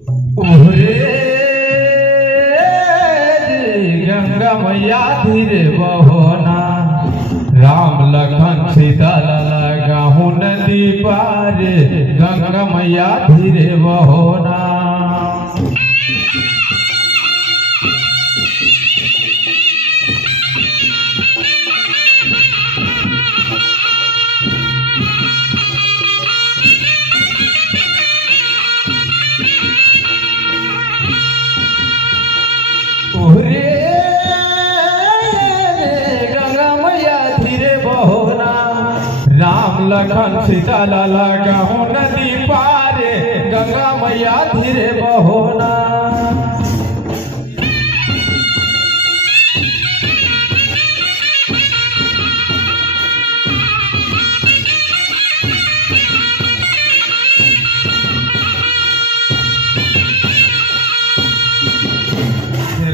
ओहरे गंगा मैया धीरे बहोना, राम लखन सीता लगा हूँ नदी पार, गंगा मैया धीरे बहोना। गंगा मैया धीरे बहोना, राम लखन सीता लगा हूँ नदी पार, गंगा मैया धीरे बहोना।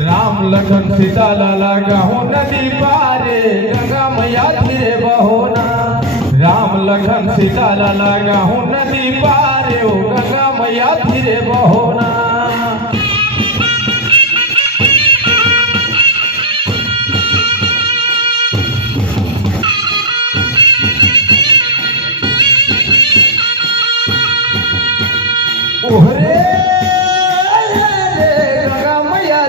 राम लखन सीता लगा हूँ नदी पारे, गंगा मैया धीरे बहोना, राम लखन सीता लगा हूँ नदी पारे, ओ गंगा मैया धीरे बहोना। ओहरे गंगा मैया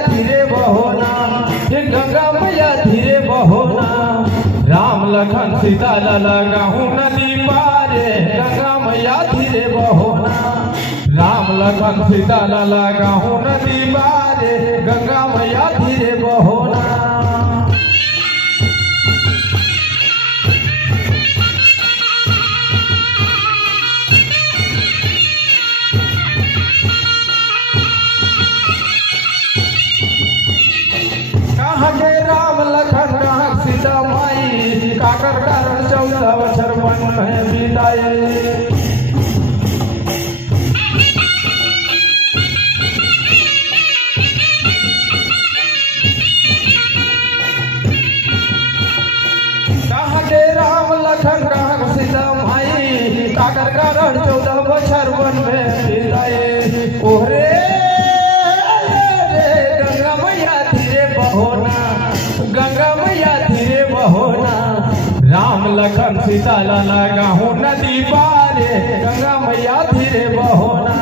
धीरे बहोना, राम लखन सीता लगा हूँ नदी पारे, गंगा मैया धीरे बहोना, राम लखन सीता लगा हूँ नदी पारे, गंगा मैया धीरे बहोना। राम लखन कहाँ सीता माई, काकर कारण 14 बछर वन में बिताए। कहाँ के राम लखन कहाँ सीता माई, काकर कारण 14 बछर वन में बिताए। ओहरे गंगा मैया धीरे बहोना, गंगा मैया धीरे बहोना, राम लखन सीता लगा हूँ नदी पारे, गंगा मैया धीरे बहोना।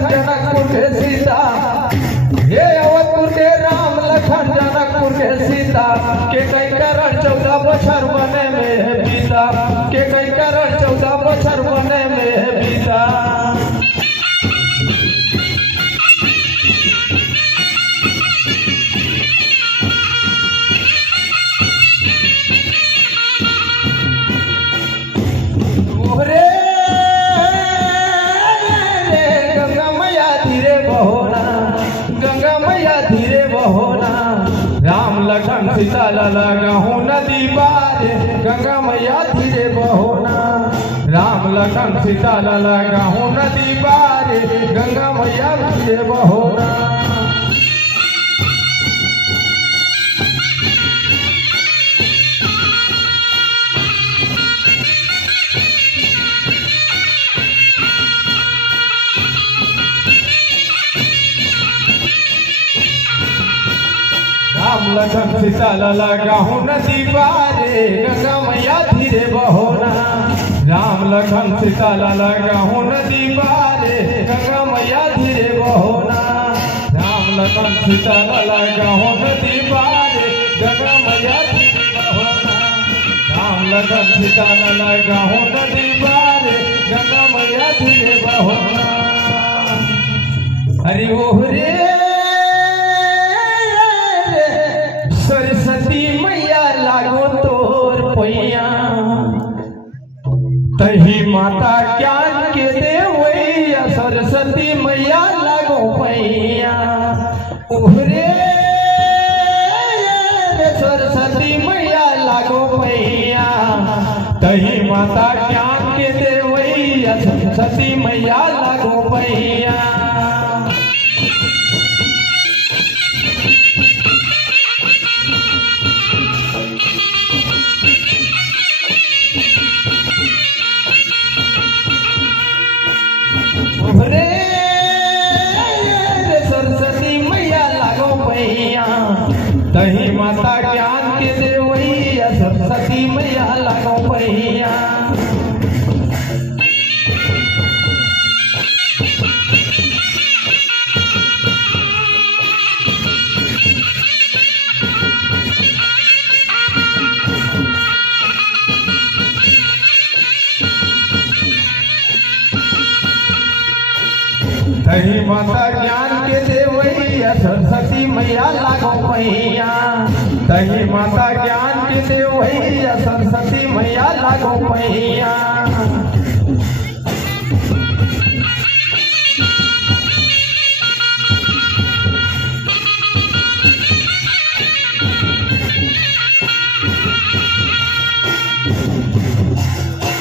जनकपुर के सीता, हे अवधपुर के राम लखन जनकपुर के सीता, के कई कारण 14 बछर बने में बीता, के कई कारण 14 बछर बने में बीता। गंगा मैया धीरे बहोना, राम लखन सीता लगा हूँ नदी पार, गंगा मैया धीरे बहोना, राम लखन सीता लगा हूँ नदी पार, गंगा मैया धीरे बहोना। राम लखन सीता लगा हूँ नदी पारे, गंगा मैया धीरे बहोना, राम लखन सीता लगा हूँ नदी पारे, गंगा मैया धीरे बहोना, राम लखन सीता लगा हूँ नदी पारे, गंगा मैया धीरे बहोना, राम लखन सीता लगा हूँ नदी पारे, गंगा मैया धीरे बहोना। हरि ओहरे सरस्वती मैया लागो तोर पैया, तही माता ज्ञान के देवैया, सरस्वती मैया लागो पैया। ओहरे सरस्वती मैया दही माता ज्ञान के देवैया सरस्वती मैया लागो पैया। सरस्वती मैया लागो पैया दही माता ज्ञान के देवैया सरस्वती मैया लागो पैया। दही माता ज्ञान के देवैया सरस्वती मैया लागो पैया दही माता ज्ञान के देवैया सरस्वती मैया लागो पैया।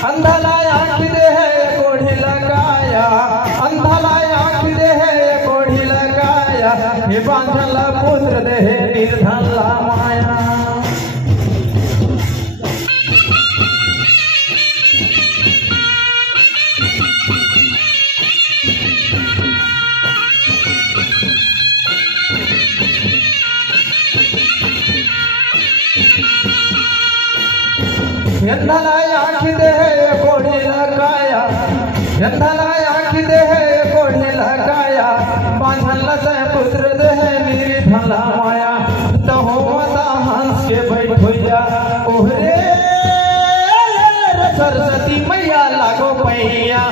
अंधला आँख दे है कोढ़ी लगाया अंधला आँख दे है कोढ़ी लगाया हे बांझल पुत्र दे निर्धन माया। अंधला आँख दे है कोढ़ी लगाया अंधला आँख दे है कोढ़ी लगाया बांझल पुत्र दे निर्धन माया। तहोवता हंस के बैठोया ओहरे सरस्वती मैया लागो पैया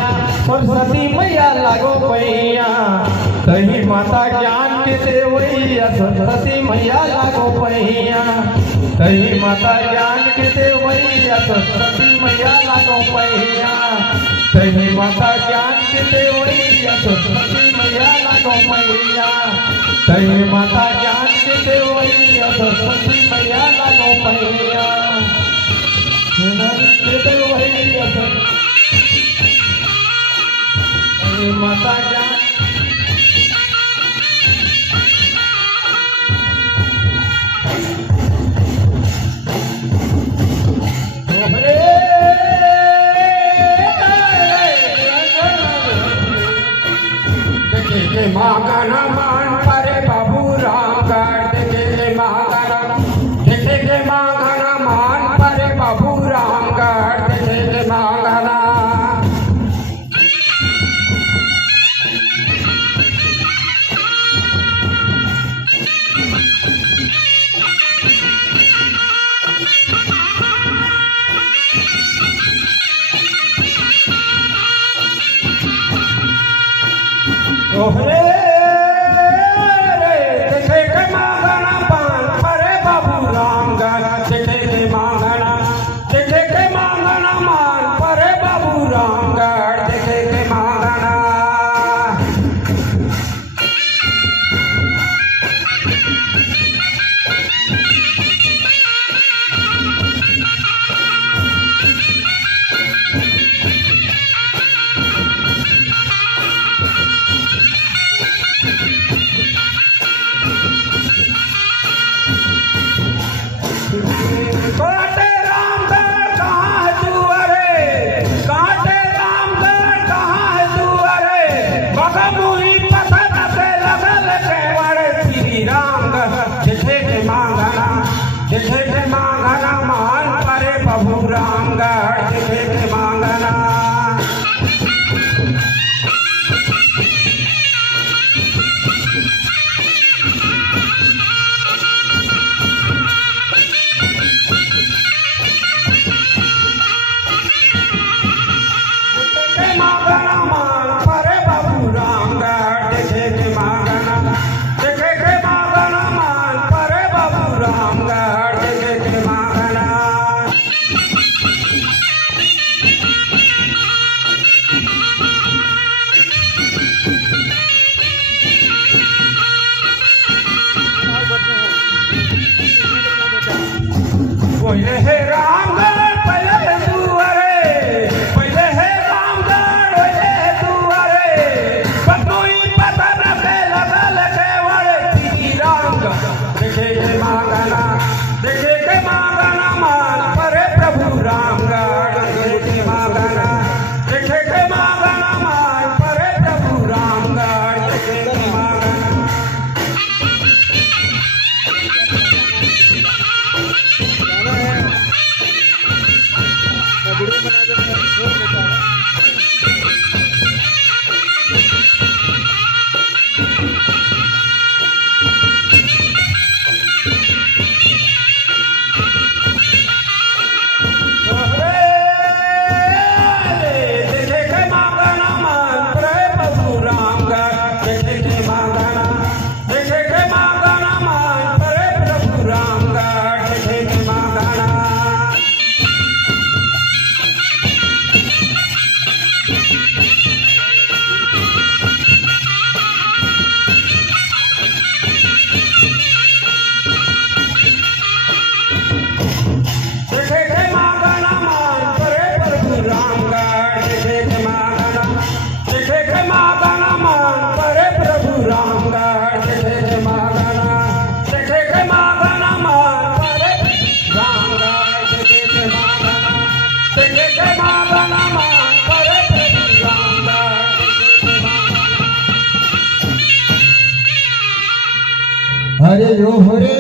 सरस्वती मैया लागो पैया दही माता ज्ञान के देवैया सरस्वती मैया लागो पैया दही माता ज्ञान के देवैया सरस्वती मैया लागो पैया दही माता ज्ञान के देवैया सरस्वती मैया लागो पैया दही माता ज्ञान के देवैया सरस्वती मैया लागो पैया दही माता ज्ञान मांगना मान परे बाबू रामगढ़ देखे मांगना मान परे बाबू रामगढ़ देखे मांगना। ओहरे देखे के मांगना पान परे बाबू रामगढ़ देखे के मांगना मान परे बाबू रामगढ़ देखे के मांगना। काटे रामगढ़ कहाँ है तू अरे काटे रामगढ़ कहाँ है तू अरे बगमुही पसंद से लगल के बड़े श्री रामगढ़ देखे के मांगना मान परे बाबू रामगढ़ देखे के मांगना। मांगना मान परे बाबू रामगढ़ देखे के मांगना मान परे बाबू रामगढ़ देखे के मांगना। कोई हे रामगढ़ पहले तू अरे यो हो रे